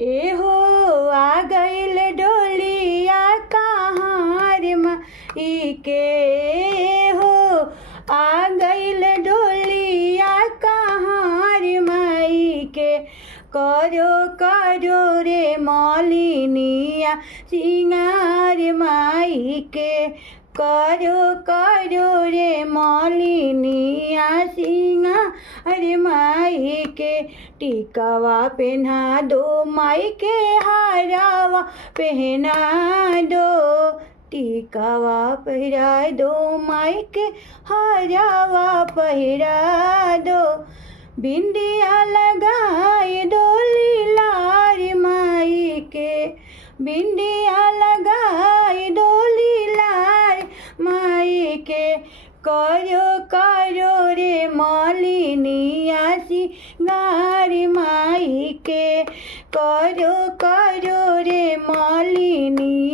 ए हो आ गईल डोलिया कहाँ रे माई के हो आ गईल डोलिया कहाँ रे माई के करो करो रे मलिनिया सिंगार माई के करो करो रे मलिनिया सिंगार माई के टिकावा पहना दो माई के हारावा पहना दो टिकावा पहिरा दो माई के हारावा पहिरा दो बिंदिया लगाए डोली लार माई के बिंदिया लगाए डोली लार माई के करो करो रे मलिनिया सिंगार माई के करो करो रे मलिनिया